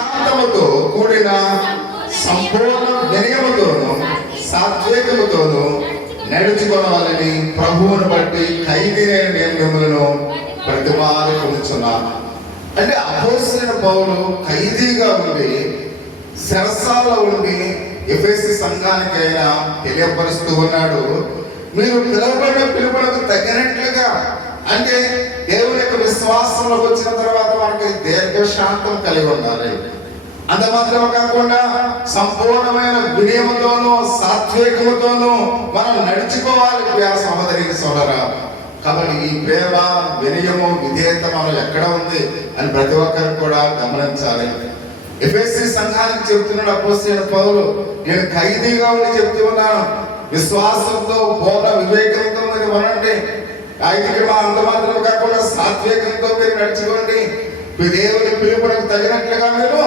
దీర్ఘశాంతముతో కూడిన సంపూర్ణ వినయముతోను సాత్వికముతోను నడుచుకోవాలని ప్రభువును బట్టి ఖైదీనైన నేను మిమ్మల్ని ప్రతిమాలుకొనుచున్నాను. అంటే అపోస్తలుడైన పౌలు ఖైదీగా ఉండి శరసాలలో ఉండి ఎఫెసీ సంఘానికి ఆయన తెలియపరుస్తూ ఉన్నాడు, మీరు పిలువబడిన పిలుపులకు తగినట్లుగా, అంటే దేవుని యొక్క విశ్వాసంలోకి వచ్చిన తర్వాత మనకి దీర్ఘశాంతం కలిగి ఉండాలి. అంత మాత్రమే కాకుండా సంపూర్ణమైన వినయముతోనూ సాత్వికముతోనూ మనం నడుచుకోవాలి ప్రియ సహోదరి సోదరా. కాబట్టి ఈ ప్రేమ, వినయము, విధేయత మనం ఎక్కడ ఉంది అని ప్రతి ఒక్కరు కూడా గమనించాలి. ఎఫెసీ సంఘానికి చెప్తున్నాడు అపోస్తలుడైన పౌలు, నేను ఖైదీగా ఉండి చెప్తూ ఉన్నాను, విశ్వాసంతో బోధ వివేకంతో మీరు వనండి, ఐదికమా అంత మాత్రమే కాకుండా సాత్వికంతో మీరు నడుచుకోండి, దేవుని పిలుపునకు తగినట్లుగా మీరు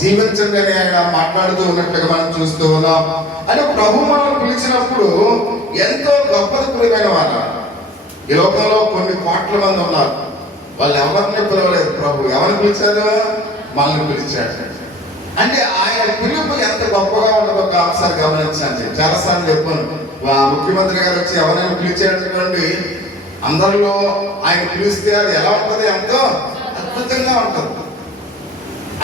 జీవించండి అని ఆయన మాట్లాడుతూ ఉన్నట్లుగా మనం చూస్తూ ఉన్నాం. అంటే ప్రభు మనం పిలిచినప్పుడు ఎంతో గొప్పది ప్రియమైన వాళ్ళు. ఈ లోకంలో కొన్ని కోట్ల మంది ఉన్నారు, వాళ్ళు ఎవరిని పిలవలేదు, ప్రభు ఎవరిని పిలిచారు? మనల్ని పిలిచాడు. అంటే ఆయన పిలుపు ఎంత గొప్పగా ఉండదో ఒకసారి గమనించండి. చాలాసార్లు చెప్పాను, ముఖ్యమంత్రి గారు వచ్చి ఎవరైనా పిలిచాడు, అందరిలో ఆయన పిలిస్తే అది ఎలా ఉంటుంది? ఎంతో అద్భుతంగా ఉంటుంది.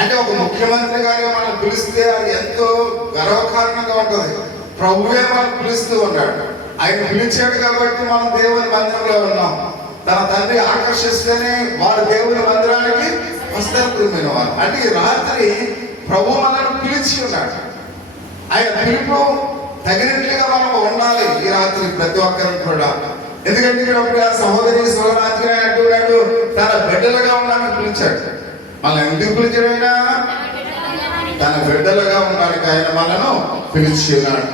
అంటే ఒక ముఖ్యమంత్రి గారు మనం పిలిస్తే అది ఎంతో గర్వకారణంగా ఉంటుంది. ప్రభువే మనం పిలుస్తూ ఉన్నాడు, ఆయన పిలిచాడు కాబట్టి మనం దేవుని మందిరంలో ఉన్నాం. తన తండ్రి ఆకర్షిస్తేనే వారు దేవుని మందిరానికి వస్తారు ప్రియమైన వారు. అంటే ఈ రాత్రి ప్రభు మనల్ని పిలిచి ఉన్నాడు, ఆయన పిలుపు తగినట్లుగా మనం ఉండాలి ఈ రాత్రి ప్రతి ఒక్కరిని కూడా. ఎందుకంటే ఇక్కడ సహోదరి సోదరాత్రి అంటున్నాడు, తన బిడ్డలుగా ఉండాలని పిలిచాడు. మనం ఎందుకు పిలిచాడైనా? తన బిడ్డలుగా ఉండడానికి ఆయన మనను పిలిచి ఉన్నాడు.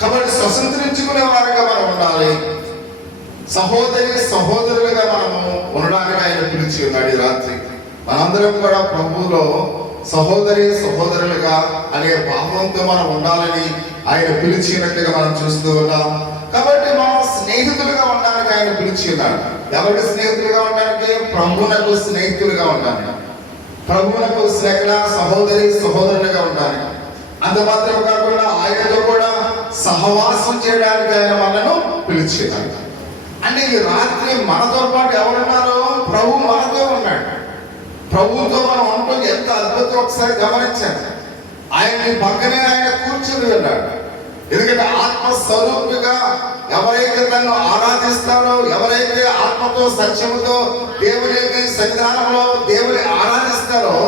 కాబట్టి స్వతంత్రించుకునే వారిగా మనం ఉండాలి, సహోదరులుగా మనము ఉండడానికి ఆయన పిలిచి ఉన్నాడు. ఈ రాత్రి మనందరం కూడా ప్రభువులో సహోదరులుగా అనే భావంతో మనం ఉండాలని ఆయన పిలిచినట్లుగా మనం చూస్తూ ఉన్నాం. కాబట్టి మనం స్నేహితులుగా ఉండడానికి ఆయన పిలిచి ఉన్నాడు. ఎవరికి స్నేహితులుగా ఉండడానికి? ప్రభువునకు స్నేహితులుగా ఉండాలి, ప్రభువునకు సహోదరులుగా ఉండాలి. అంత మాత్రమే కాకుండా ఆయనతో కూడా సహవాసం చేయడానికి ఆయన మనను పిలిచి ఉన్నాడు. అంటే ఈ రాత్రి మనతో పాటు ఎవరున్నారో? ప్రభు మనతో ఉన్నాడు. ప్రభువుతో మనం ఉంటుంది ఎంత అద్భుతం ఒకసారి గమనించాను. ఆయన్ని పక్కనే ఆయన కూర్చుని ఉన్నాడు. ఎందుకంటే ఆత్మస్వరూపిగా ఎవరైతే తను ఆరాధిస్తారో, ఎవరైతే ఆత్మతో సత్యముతో దేవుని సన్నిధానంలో దేవుని ఆరాధిస్తారో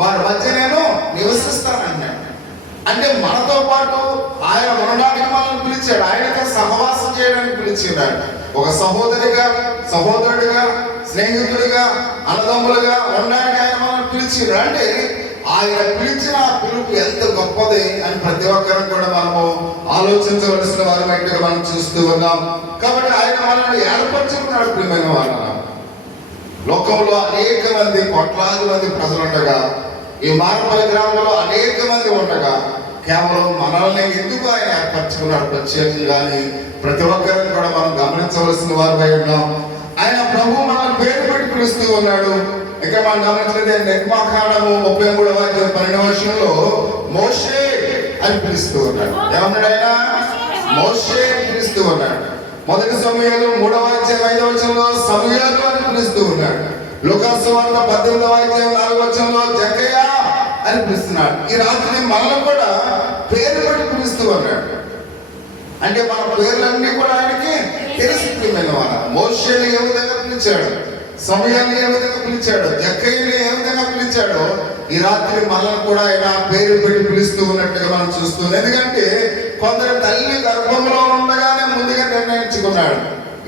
వారి మధ్య నేను నివసిస్తానన్నాడు. అంటే మనతో పాటు ఆయన ఉండడానికి మనల్ని పిలిచాడు, ఆయనతో సహవాసం చేయడానికి పిలిచిన్నాడు. ఒక సహోదరుడిగా స్నేహితుడిగా అన్నదమ్ములుగా ఉండడానికి ఆయన మనల్ని పిలిచినాడు. అంటే ఆయన పిలిచిన పిలుపు ఎంత గొప్పది అని ప్రతి ఒక్కరం కూడా మనము ఆలోచించవలసిన వారమైతే మనం చూస్తూ ఉన్నాం. కాబట్టి ఆయన మనల్ని ఏర్పరచుకున్నాడు ప్రియమైన వాళ్ళ. లోకంలో అనేక మంది, కోట్లాది మంది ప్రజలు ఉండగా, ఈ మారపల్లి గ్రామంలో అనేక మంది ఉండగా, కేవలం మనల్ని ఎందుకు ఆయన ఏర్పరచుకున్నాడు ప్రత్యేకంగా అని ప్రతి ఒక్కరిని కూడా మనం గమనించవలసిన వారమై ఉన్నాం. ఆయన ప్రభు మనల్ని పేరు పెట్టి పిలుస్తూ ఉన్నాడు. ఇక్కడ మనం గమనించలేదు, నిర్మాకాండము 33:12 మోషే అని పిలుస్తూ ఉన్నాడు. ఏమన్నాడు ఆయన? మోషే అని పిలుస్తూ ఉన్నాడు. మొదటి సమూయేలు 3:5 సమూయేలు అని పిలుస్తూ ఉన్నాడు. లూకాసు సువార్త 18:4 జక్కయ్య అని పిలుస్తున్నాడు. ఈ రాత్రి మనల్ని కూడా పేరు పెట్టి పిలుస్తూ ఉన్నాడు. అంటే మన పేర్లన్నీ కూడా ఆయనకి తెలిసిపోయిన వాళ్ళ. మోషేని ఏ విధంగా పిలిచాడు, సమయాన్ని ఏ విధంగా పిలిచాడు, జక్కయ్యని ఏ విధంగా పిలిచాడో ఈ రాత్రి మనల్ని కూడా ఆయన పేరు పెట్టి పిలుస్తూ ఉన్నట్టుగా మనం చూస్తున్నాం. ఎందుకంటే కొందరు తల్లి గర్భంలో ఉండగానే ముందుగా నిర్ణయించుకున్నాడు.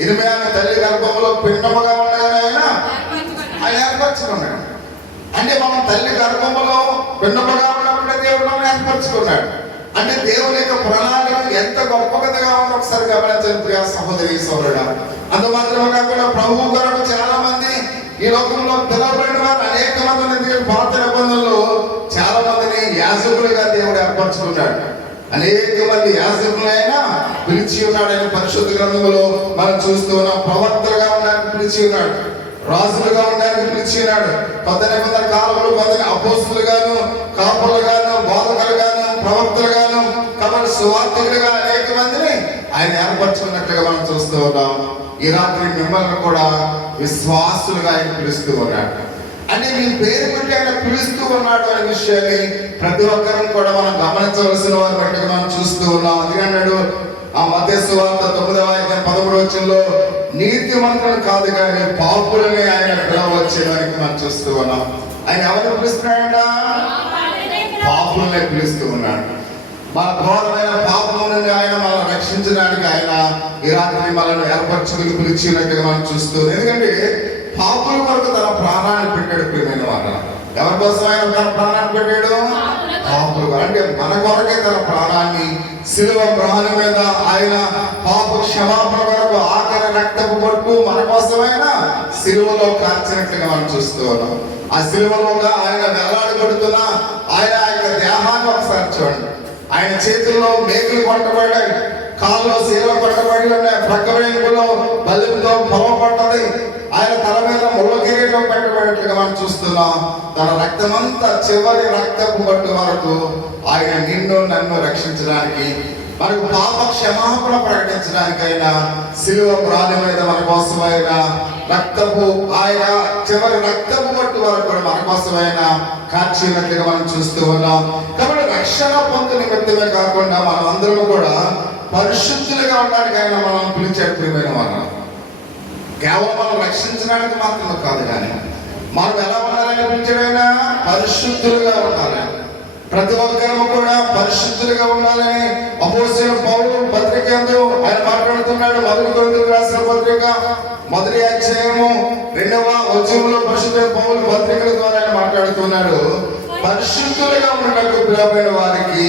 ఇర్మీయా తల్లి గర్భంలో పిండముగా ఉండగానే ఆయన ఏర్పరచుకున్నాడు. అంటే మనం తల్లి గర్భంలో పిండముగా ఉన్నప్పుడే దేవుడు మనం ఏర్పరచుకున్నాడు. అంటే దేవుని యొక్క ప్రణాళిక ఎంత గొప్పగా ఉందో ఒకసారి గమనించండి ప్రియ సహోదరి సోదరుడా. అంత మాత్రమే కాకుండా ప్రభు కొరకు చాలా మంది ఈ లోకంలో పిలవబడిన వారు అనేక మంది. ఎందుకంటే పాత నిబంధనలో చాలా మందిని యాజకులుగా దేవుడు ఏర్పరచుకున్నాడు. అనేక మంది యాజకులైనా పిలిచి ఉన్నాడని పరిశుద్ధ గ్రంథంలో మనం చూస్తూ ఉన్నాం. ప్రవక్తలుగా ఉండడానికి పిలిచి ఉన్నాడు. రాజులుగా ఉండడానికి పిలిచినాడు. కొత్త నిబంధన కాలంలో కొందరు అపోస్తులుగాను, కాపులుగాను, బోధకులుగాను, ప్రవక్తలుగాను, కాబట్టి సువార్తికులుగా అనేక మందిని ఆయన ఏర్పరచుకున్నట్లుగా మనం చూస్తూ ఉన్నాం. ఈ రాత్రి మిమ్మల్ని కూడా విశ్వాసులుగా ఆయన పిలుస్తూ ఉన్నాడు. అంటే మీ పేరు పెట్టి ఆయన పిలుస్తూ ఉన్నాడు అనే విషయాన్ని ప్రతి ఒక్కరూ కూడా మనం గమనించవలసిన వారి బట్టి మనం చూస్తూ ఉన్నాం. అందుకన్నాడు ఆ మత్తయి సువార్త 9వ అధ్యాయం 13వ వచనంలో, నీతిమంతులను కాదు కానీ పాపులని ఆయన పిలవచ్చేదానికి మనం చూస్తూ ఉన్నాం. ఆయన ఎవరిని పిలుస్తున్నాడంట? పాపులనే పిలుస్తూ ఉన్నాడు. మన ఘోరమైన పాపం నుండి ఆయన మనల్ని రక్షించడానికి ఆయన ఈ రాత్రి మనల్ని ఏర్పరచుకుని పిలిచినట్టుగా మనం చూస్తూ, ఎందుకంటే పాపుల కొరకు తన ప్రాణాన్ని పెట్టాడు. ప్రియమైన వారు, ఎవరి కోసం ఆయన తన ప్రాణాన్ని పెట్టాడు? పాపులు. అంటే మన కొరకే తన ప్రాణాన్ని శిలువ ప్రాణం మీద ఆయన పాప క్షమాపణ వరకు ఆఖరి రక్తపు పట్టు మన కోసమైనా శిలువలో కార్చినట్లుగా మనం చూస్తూ ఉన్నాం. ఆ శిలువలోగా ఆయన వేలాడబడుతున్న ఆయన దేహాన్ని ఒకసారి చూడండి. ఆయన చేతుల్లో మేకులు కొట్టబడ్డాయి, కాళ్ళలో శీల కొట్టబడి ఉన్నాయి, ప్రక్క వైపులో బలితో పొల పడ్డది, ఆయన తల మీద ముళ్ళ కిరీటం పెట్టబడినట్లుగా మనం చూస్తున్నాం. తన రక్తమంతా చివరి రక్తపు పట్టు వరకు ఆయన నిన్ను నన్ను రక్షించడానికి, మనకు పాప క్షమాపణ ప్రకటించడానికి ఆయన శిలువ ప్రాణం మీద మన కోసమైన రక్తపు ఆయన చివరి రక్తపు పట్టు వరకు కూడా మన కోసమైన కార్చినట్లుగా మనం చూస్తూ ఉన్నాం. కాబట్టి రక్షణ పొందు నిమిత్తమే కాకుండా మనం అందరం కూడా పరిశుద్ధులుగా ఉండడానికి ఆయన మనం పిలిచాడు. ప్రియమైన వారు, కేవలం మనం రక్షించడానికి మాత్రమే కాదు, కానీ మనం ఎలా ఉండాలని పిలిచాడైనా పరిశుద్ధులుగా ఉండాలి. ప్రతి ఒక్కరూ కూడా పరిశుద్ధులుగా ఉండాలని అపోస్తలుడైన పౌలు పత్రిక యందు ఆయన మాట్లాడుతున్నాడు. మొదటి కొరింథీయులకు రాసిన పత్రిక 1వ అధ్యాయము 2వ వచనంలో పరిశుద్ధుడైన పౌలు పత్రికల ద్వారా ఆయన మాట్లాడుతున్నాడు. పరిశుద్ధులుగా ఉండటకు పిలువబడిన వారికి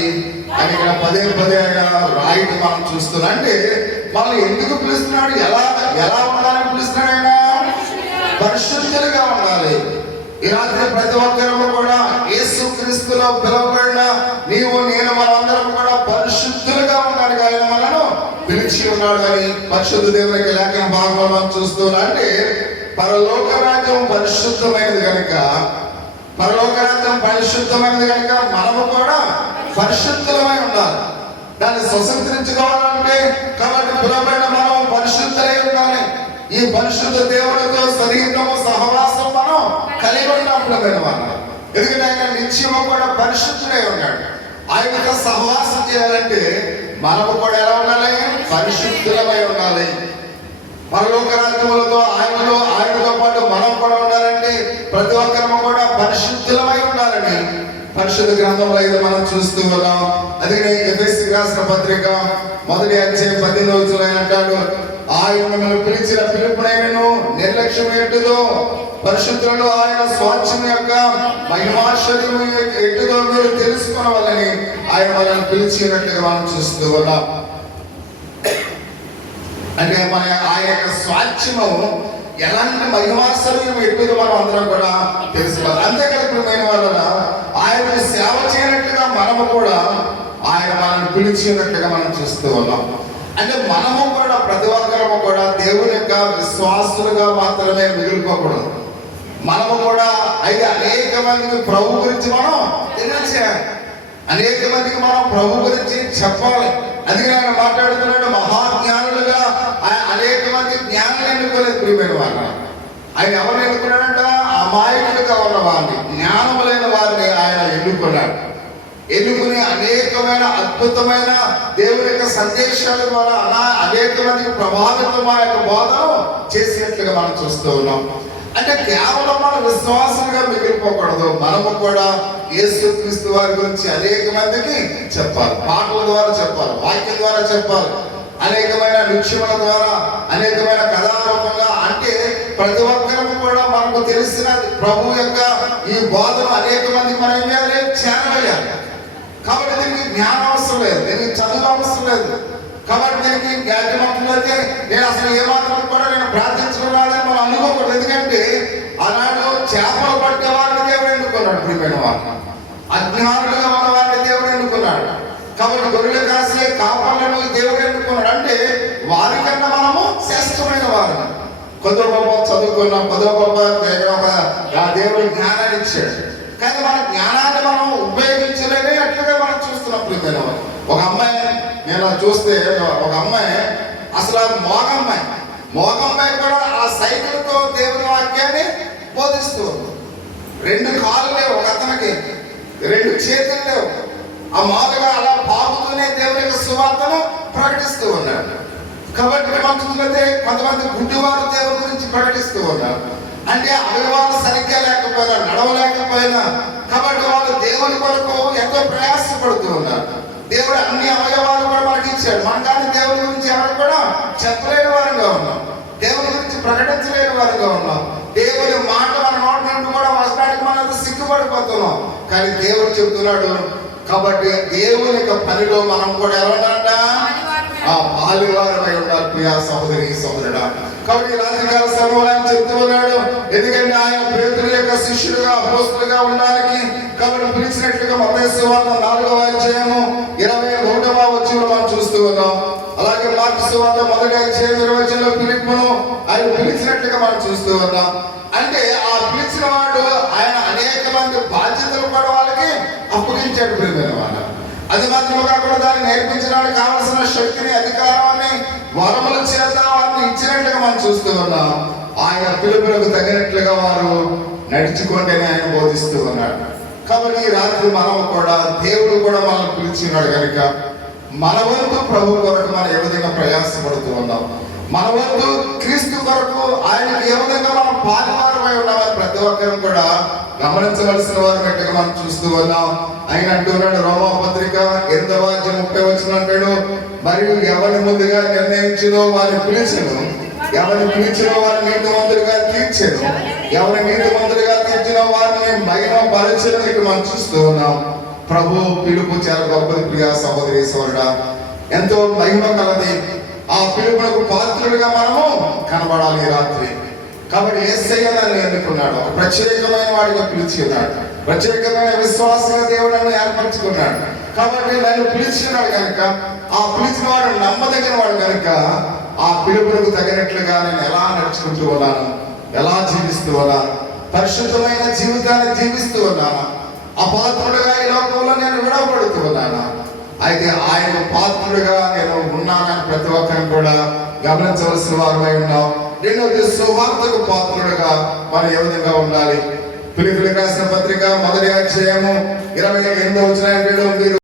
అని ఇక్కడ పదే పదే ఆయన రాయటం మనం చూస్తున్నాం. అంటే వాళ్ళు ఎందుకు పిలుస్తున్నాడు? ఎలా ఉండాలని పిలుస్తున్నాడు? ఆయన పరిశుద్ధులుగా ఉండాలి. ఈ రాత్రి ప్రతి ఒక్కరూ కూడా యేసుక్రీస్తులో పిలువబడిన నీవు నేను మనందరం కూడా పరిశుద్ధులుగా ఉండడానికి ఆయన మనను పిలిచి ఉన్నాడు అని పరిశుద్ధ దేవునికి లేఖన భాగంలో మనం చూస్తున్నాం. అంటే పరలోక రాజ్యం పరిశుద్ధమైనది కనుక మనము కూడా పరిశుద్ధులమై ఉండాలి. దాన్ని స్వతంత్రించుకోవాలంటే కాబట్టి పిలువబడిన మనం పరిశుద్ధులై ఉండాలి. ఈ పరిశుద్ధ దేవుడితో సన్నిహితము సహవాసం మనం కలిగి ఉన్నప్పుడమైన వాళ్ళు, ఎందుకంటే ఆయన నిత్యము కూడా పరిశుద్ధులై ఉన్నాడు. ఆయనతో సహవాసం చేయాలంటే మనము కూడా ఎలా ఉండాలి? పరిశుద్ధులమై ఉండాలి. పరలోక రాజ్యములతో ఆయనతో పాటు మనం కూడా ఉండాలంటే ప్రతి ఒక్కరము కూడా పరిశుద్ధులమై ఉండాలని పరిశుద్ధ గ్రంథంలో ఇది మనం చూస్తూ ఉన్నాం. అందుకనే ఎఫెసీయులకు రాసిన పత్రిక 1వ అధ్యాయం 18వ వచనంలో ఆయన అంటాడు, ఆయన మిమ్మల్ని పిలిచిన పిలుపునైనను నిర్లక్ష్యం ఎట్టుదో పరిశుద్ధులలో ఆయన స్వాచ్ఛం యొక్క మహిమాశ్చర్యము ఎట్టుదో మీరు తెలుసుకోవాలని ఆయన మనల్ని పిలిచినట్లుగా మనం చూస్తూ ఉన్నాం. అంటే మన ఆయన యొక్క స్వాచ్ఛము ఎలాంటి మహిమాశ్చర్యం ఎట్టుదో మనం అందరం కూడా తెలుసుకోవాలి. అంతేకాదు ప్రియమైన వాళ్ళ ఆయన సేవ చేయనట్లుగా మనము కూడా ఆయన మనల్ని పిలిచినట్లుగా మనం చూస్తూ ఉన్నాం. అంటే మనము కూడా ప్రతి ఒక్కరము కూడా దేవుని యొక్క విశ్వాసులుగా మాత్రమే మిగిలిపోకూడదు. మనము కూడా అయితే అనేక మందికి ప్రభు గురించి మనం తెలియచేయాలి, అనేక మందికి మనం ప్రభు గురించి చెప్పాలి. అందుకని ఆయన మాట్లాడుతున్నాడు, మహాజ్ఞానులుగా అనేక మంది జ్ఞానులు ఎన్నుకోలేదు ప్రియమైన వారు. ఆయన ఎవరిని ఎన్నుకున్నాడంట? అమాయకులుగా ఉన్న వారిని, జ్ఞానము లేని వారిని ఆయన ఎన్నుకున్నాడు. ఎన్నుకుని అనేకమైన అద్భుతమైన దేవుని యొక్క సందేశాల ద్వారా అనేక మందికి ప్రభావితం ఆ యొక్క బోధన చేసినట్లుగా మనం చూస్తూ ఉన్నాం. అంటే కేవలం మన విశ్వాసంగా మిగిలిపోకూడదు, మనము కూడా యేసుక్రీస్తు వారి గురించి అనేక మందికి చెప్పాలి. పాటల ద్వారా చెప్పాలి, వాక్యం ద్వారా చెప్పాలి, అనేకమైన నృత్యముల ద్వారా, అనేకమైన కథారూపంగా. అంటే ప్రతి ఒక్కరూ కూడా మనకు తెలిసిన ప్రభు యొక్క ఈ బోధన అనేక మందికి మనం ఏం చేయాలి? చేరవేయాలి. కాబట్టి దీనికి జ్ఞానం అవసరం లేదు, దీనికి చదువు అవసరం లేదు. కాబట్టి దీనికి అయితే నేను అసలు ఏమాత్రం కూడా నేను ప్రార్థించడం రాదని మనం అనుకోకూడదు. ఎందుకంటే ఆనాడు చేపలు పట్టే వారిని దేవుడు ఎన్నుకున్నాడు. ప్రియమైన వారు, అజ్ఞానులుగా ఉన్న వారిని దేవుడు ఎన్నుకున్నాడు. కాబట్టి గొర్రెలు కాసే కాపాలను దేవుడు ఎన్నుకున్నాడు. అంటే వారికన్నా మనము శ్రేష్టమైన వారిని. కొద్ది గొప్ప చదువుకున్నాం, కొద్ది గొప్ప దేవుడు జ్ఞానాన్ని ఇచ్చాడు. కానీ మన జ్ఞానాన్ని మనం ఉపయోగించలేని అట్లుగా మనం చూస్తున్నాం. ప్రియమైన వారు, ఒక అమ్మాయి నేను చూస్తే, ఒక అమ్మాయి అసలు మోగమ్మాయి కూడా ఆ సైకిల్తో దేవుని వాక్యాన్ని బోధిస్తూ ఉంది. 2 కాళ్ళు లేవు, ఒక అతనికి 2 చేతులు లేవు. ఆ మామూలుగా అలా పాపుతూనే దేవుని యొక్క సువార్తను ప్రకటిస్తూ ఉన్నాడు. కాబట్టి మనం చూసినట్లయితే కొంతమంది గుడ్డివారు దేవుని గురించి ప్రకటిస్తూ ఉన్నారు. అంటే అవయవాలు సరిగ్గా లేకపోయినా, నడవలేకపోయినా, కాబట్టి వాళ్ళు దేవుని కొరకు ఎంతో ప్రయాసపడుతూ ఉన్నారు. దేవుడు అన్ని అవయవాలు కూడా మనకి ఇచ్చాడు. మనం కానీ దేవుని గురించి ఎవరు కూడా చెప్పలేని వారంగా ఉన్నాం, దేవుని గురించి ప్రకటించలేని వారంగా ఉన్నాం. దేవుని మాట మన నోటి నుండి కూడా వస్తానికి మనం సిగ్గుపడిపోతున్నాం. కానీ దేవుడు చెబుతున్నాడు, కాబట్టి దేవుని యొక్క పనిలో మనం కూడా ఎవరన్నాడ పాలువారమై ఉండాలి. ప్రియా సహోదరి సహోదరుడా, కాబట్టి రాత్రికాల సమయంలో ఆయన చెప్తూ ఉన్నాడు, ఎందుకంటే ఆయన పేతురు యొక్క శిష్యులుగా అపోస్తులుగా ఉండడానికి కాబట్టి పిలిచినట్లుగా మత్తయి సువార్త 4వ అధ్యాయము 21వ వచనంలో మనం చూస్తూ ఉన్నాం. అలాగే మార్కు సువార్త 1వ అధ్యాయం 20వ వచనంలో ఫిలిప్పును ఆయన పిలిచినట్లుగా మనం చూస్తూ ఉన్నాం. అంటే ఆ పిలిచిన వాడు ఆయన అనేక మంది బాధ్యతలు కూడా వాళ్ళకి అప్పగించాడు. ప్రియమైన వాళ్ళ, అది మాత్రమే కాకుండా దాన్ని నేర్పించడానికి కావలసిన శక్తిని, అధికారాన్ని, వరముల చేత వారిని ఇచ్చినట్లుగా మనం చూస్తూ ఉన్నాం. ఆయన పిలుపులకు తగినట్లుగా వారు నడుచుకోండి అని ఆయన బోధిస్తూ ఉన్నాడు. కాబట్టి ఈ రాత్రి మనం కూడా, దేవుడు కూడా మనల్ని పిలిచినాడు కనుక మన వంతు ప్రభు కొరకు మనం ఏ విధంగా ప్రయాసపడుతూ ఉన్నాం, మన వంతు క్రీస్తు కొరకు ఆయనకి ఏ విధంగా మనం పాలువారమై ఉన్నామని ప్రతి ఒక్కరు కూడా గమనించవలసిన వారు గట్టిగా మనం చూస్తూ ఉన్నాం. ఆయన అంటున్నాడు, రోమాపత్రిక 8వ అధ్యాయం 30వ వచనం అంటాడు, మరియు ఎవరిని ముందుగా నిర్ణయించినో వారిని పిలిచెను, ఎవరిని పిలిచినో వారిని నీతిమంతులుగా తీర్చెను, ఎవరిని నీతిమంతులుగా తీర్చినో వారిని మహిమ పరచెను. ఇక్కడ మనం చూస్తూ ఉన్నాం. ప్రభు పిలుపు చాలా గొప్పది. ప్రియా సహోదరి సోదరుడా, ఎంతో మహిమ కలది. ఆ పిలుపులకు పాత్రులుగా మనము కనబడాలి ఈ రాత్రి. కాబట్టి యేసయ్య నన్ను ఎన్నుకున్నాడు, ఒక ప్రత్యేకమైన వాడిగా పిలిచి ఉన్నాడు, ప్రత్యేకమైన విశ్వాసంగా దేవుడు ఏర్పరచుకున్నాడు. కాబట్టి నన్ను పిలిచినాడు కనుక, ఆ పిలిచిన వాడు నమ్మదగిన వాడు కనుక ఆ పిలుపులకు తగినట్లుగా నేను ఎలా నడుచుకుంటూ ఉన్నాను, ఎలా జీవిస్తూ ఉన్నాను, పరిశుద్ధమైన జీవితాన్ని జీవిస్తూ ఉన్నాను, అపాత్రుడుగా ఈ లోకంలో నేను విడవబడుతూ ఉన్నాను. అయితే ఆయన పాత్రుడుగా నేను ఉన్నానని ప్రతి ఒక్కరిని కూడా గమనించవలసిన వారమై ఉన్నాం. రెండవది, సువార్తకు పాత్రుడుగా మనం ఏ విధంగా ఉండాలి. ఫిలిప్పీయులకు రాసిన పత్రిక 1వ అధ్యాయము 28వ వచనం,